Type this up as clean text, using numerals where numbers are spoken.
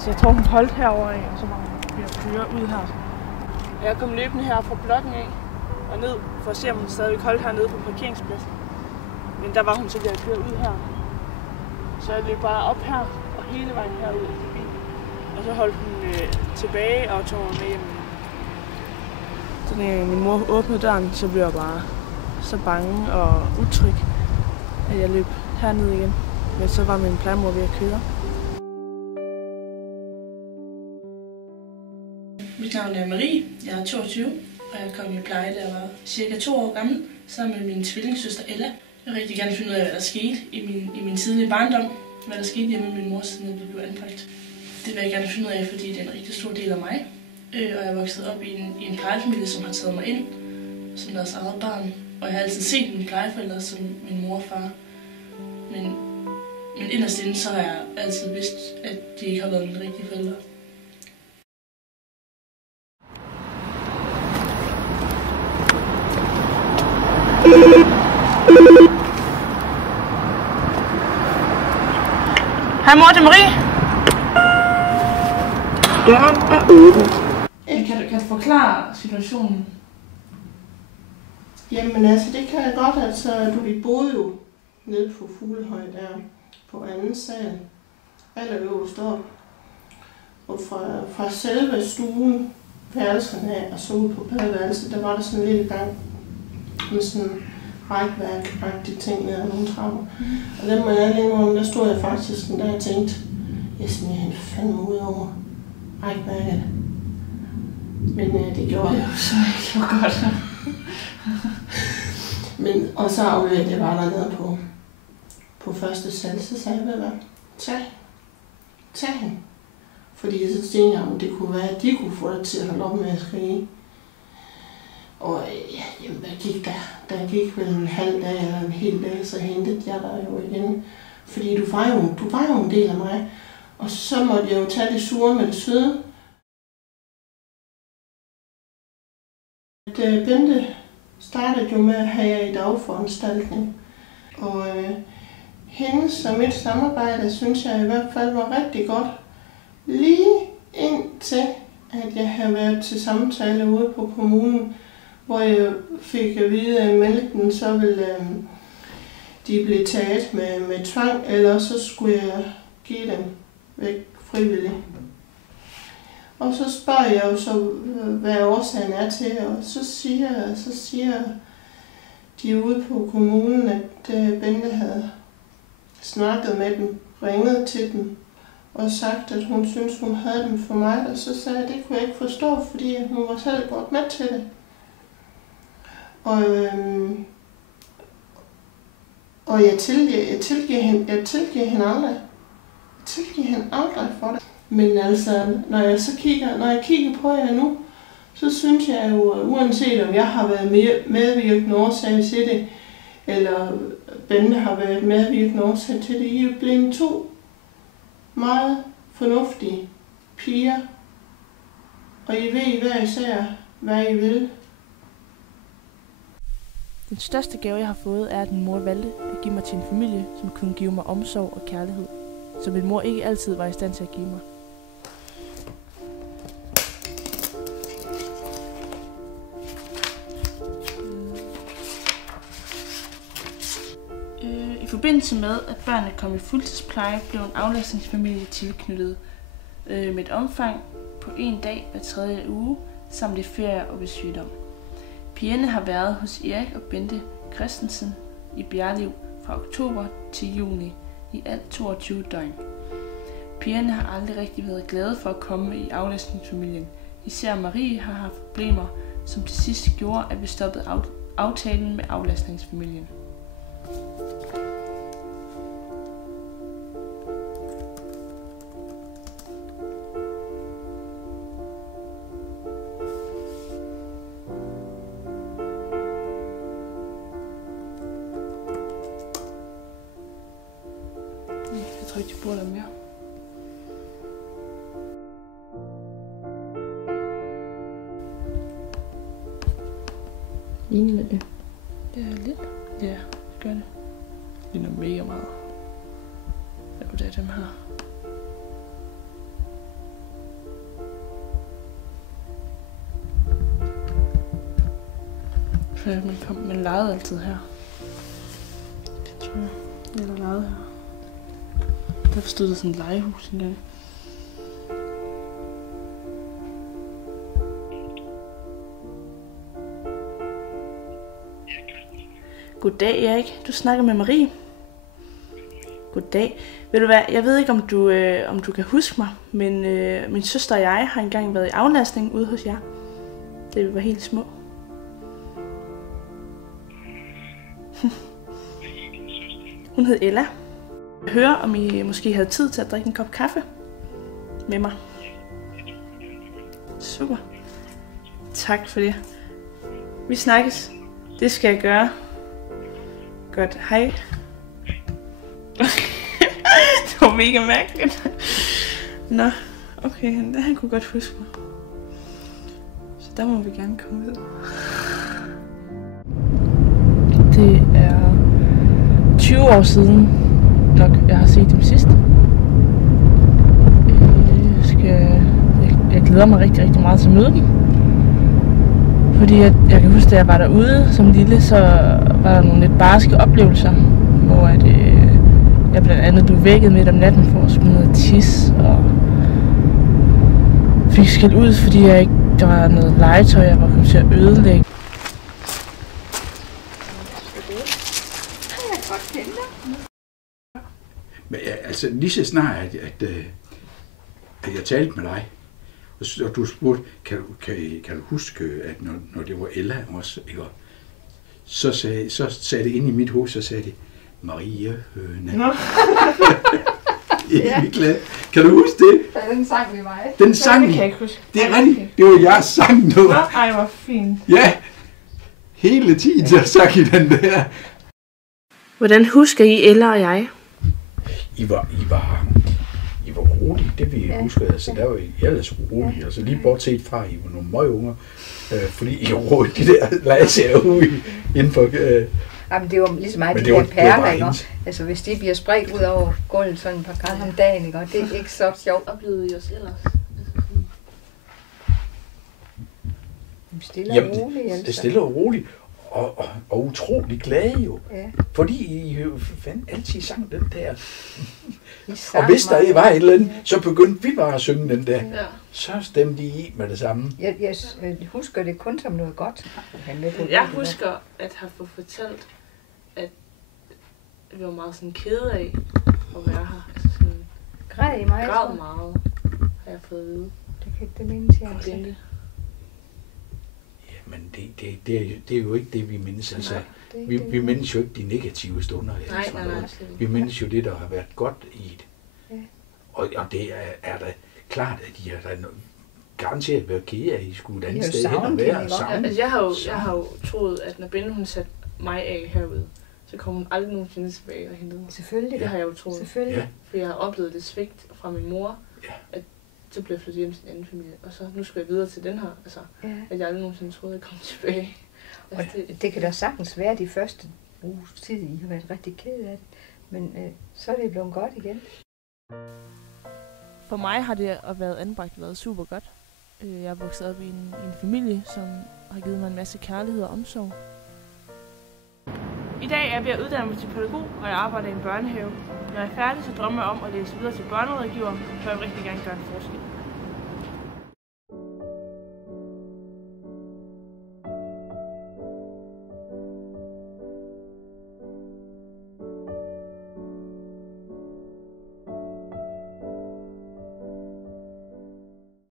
Så jeg tror, hun holdt herovre af, og så var hun ved at køre ud her. Jeg kom løbende her fra blokken af og ned, for at se, om hun stadig holdt hernede på parkeringspladsen. Men der var hun så ved at køre ud her. Så jeg løb bare op her, og hele vejen herud forbi. Og så holdt hun tilbage og tog mig med hjem. Så da min mor åbnede døren, så blev jeg bare så bange og utryg, at jeg løb herned igen. Men så var min plejemor ved at køre. Mit navn er Marie, jeg er 22, og jeg kom i pleje, da jeg var cirka 2 år gammel, sammen med min tvillingssøster Ella. Jeg vil rigtig gerne finde ud af, hvad der skete i min tidlige barndom, hvad der skete hjemme med min mor, siden jeg blev anbragt. Det vil jeg gerne finde ud af, fordi det er en rigtig stor del af mig. Og jeg er vokset op i en plejefamilie, som har taget mig ind som deres eget barn. Og jeg har altid set mine plejeforældre som min mor og far. Men inderst inde, så har jeg altid vidst, at de ikke har været mine rigtige forældre. Hej mor, det er Marie. Døren er åben. Kan du forklare situationen? Jamen altså, det kan jeg godt. Altså, vi boede jo nede på Fuglehøj der på anden sal. Allerøverst op. Og fra selve stuen, værelserne af og så ud på badeværelset, der var der sådan en lille gang med sådan rækværk-agtige ting ned ad nogle trapper. Og den må jeg alene om, der stod jeg faktisk den der og tænkte, jeg smider hende fandme ud over rækværket. Men det gjorde jeg jo så ikke. Det var godt. Men, og så afleverede jeg bare dernede på første sal, så sagde jeg, ved hvad, tag hende. Fordi så tænkte jeg, om det kunne være, at de kunne få dig til at holde op med at skrige. Og jamen, hvad gik der? Der gik vel en halv dag eller en hel dag, så hentede jeg dig jo igen. Fordi du var jo en del af mig. Og så måtte jeg jo tage det sure med det søde. Bente startede jo med at have jer i dagforanstaltning. Og hendes og mit samarbejde, synes jeg i hvert fald var rigtig godt. Lige indtil, at jeg havde været til samtale ude på kommunen, hvor jeg fik at vide, at mælken så ville de blive taget med tvang, eller så skulle jeg give dem væk frivilligt. Og så spørger jeg jo så, hvad årsagen er til, og så siger de ude på kommunen, at Bente havde snakket med dem, ringet til dem, og sagt, at hun syntes, hun havde dem for mig, og så sagde jeg, at det kunne jeg ikke forstå, fordi hun var selv godt med til det. Og jeg tilgiver hende aldrig. Jeg tilgiver hende aldrig for det. Men altså, når jeg kigger på jer nu, så synes jeg jo, uanset om jeg har været medvirkende årsag til det, eller Bente har været medvirkende årsag til det, I er blevet 2 meget fornuftige piger, og I ved hver især, hvad I vil. Den største gave, jeg har fået, er, at min mor valgte at give mig til en familie, som kunne give mig omsorg og kærlighed, som min mor ikke altid var i stand til at give mig. I forbindelse med, at børnene kom i fuldtidspleje, blev en aflastningsfamilie tilknyttet med et omfang på 1 dag hver 3. uge, samt i ferie og ved sygdom. Pigerne har været hos Erik og Bente Christensen i Bjerliv fra oktober til juni i alt 22 døgn. Pigerne har aldrig rigtig været glade for at komme i aflastningsfamilien. Især Marie har haft problemer, som til sidst gjorde, at vi stoppede aftalen med aflastningsfamilien. Jeg tror ikke, de bor der mere. Ligner det? Ja, lidt. Ja, det gør det. Det ligner mega meget. Ja, det er dem her. før man kom. Man legede altid her. Det tror jeg. Eller legede her. Der stod der sådan et legehus engang. Goddag, Erik. Du snakker med Marie. Goddag. Ved du hvad, jeg ved ikke, om du kan huske mig, men min søster og jeg har engang været i aflastning ude hos jer. Da vi var helt små. Hun hed Ella. Jeg hører, om I måske havde tid til at drikke en kop kaffe med mig. Super. Tak for det. Vi snakkes. Det skal jeg gøre. Godt, hej. Det var mega mærkeligt. Nå, okay, han kunne godt huske mig. Så der må vi gerne komme ud. Det er 20 år siden nok, jeg har set dem sidst. Jeg glæder mig rigtig, rigtig meget til at møde dem. Fordi jeg kan huske, da jeg var derude som lille, så var der nogle lidt barske oplevelser, hvor jeg blandt andet blev vækket midt om natten for at skulle ned og tisse, og fik skæld ud, fordi der var noget legetøj, jeg var kommet til at ødelægge. Men altså lige så snart, at jeg talte med dig, og du spurgte, kan du huske, at når det var Ella også, ikke? Så sagde det ind i mit hoved, så sagde det, Marie Høne. Nå. Ja. Glad. Kan du huske det? Ja, den sang vi mig. Den sang, Det kan jeg ikke huske. det er rigtigt, det var jeres sang nu. Nå, ej, hvor fint. Ja, hele tiden så sang I den der. Hvordan husker I Ella og jeg? I var rolige, det vi husker, altså der var I ellers rolige, altså lige bortset fra, I var nogle møgunger, fordi I rådte de der legetøjer ude inden for... Jamen, det var ligesom mig, Men de det var- der det var bare perler, ikke? hendes. Altså, hvis de bliver spredt ud over gulvet sådan et par gange om dagen, ikke? Og det er ikke så sjovt. Oplevede I os ellers? Stille og roligt, det er altså. stille og roligt, og utrolig glade jo, Ja, fordi I jo altid sang den der. de sang Og hvis der meget. var et eller andet, så begyndte vi bare at synge den der. Ja. Så stemte I i med det samme. Jeg husker det kun som noget godt. Jeg husker at have fået fortalt, at vi var meget sådan kede af at være her. Altså sådan Græd i mig, græd meget, har jeg fået at vide. Det mindes jeg altså. Det. Men det er jo ikke det, vi mindes. Altså, vi mindes jo ikke de negative stunder. eller Nej, sådan nej, noget. slet ikke. Vi mindes jo det, der har været godt i det. Ja. Og det er da klart, at I har da garanteret været kede af, at I skulle et andet I har sted hen og savnet være hende, og ikke? savne. Altså, jeg har jo troet, at når Bente hun satte mig af herude, så kom hun aldrig nogensinde tilbage og hentede mig. Selvfølgelig. Det har jeg jo troet. Selvfølgelig. Ja. For jeg har oplevet det svigt fra min mor, Ja. at så blev jeg flyttet hjem til en anden familie. Og så nu skal jeg videre til den her, altså, Ja. at jeg aldrig nogensinde troede, at jeg kom tilbage. Og Altså, det kan da sagtens være de første uges tid, I har været rigtig ked af det. Men så er det blevet godt igen. For mig har det at være anbragt været super godt. Jeg er vokset op i en familie, som har givet mig en masse kærlighed og omsorg. I dag er jeg ved at uddanne mig til pædagog, og jeg arbejder i en børnehave. Når jeg er færdig, så drømmer jeg om at læse videre til børnerådgiver, for jeg vil rigtig gerne gøre en forskel.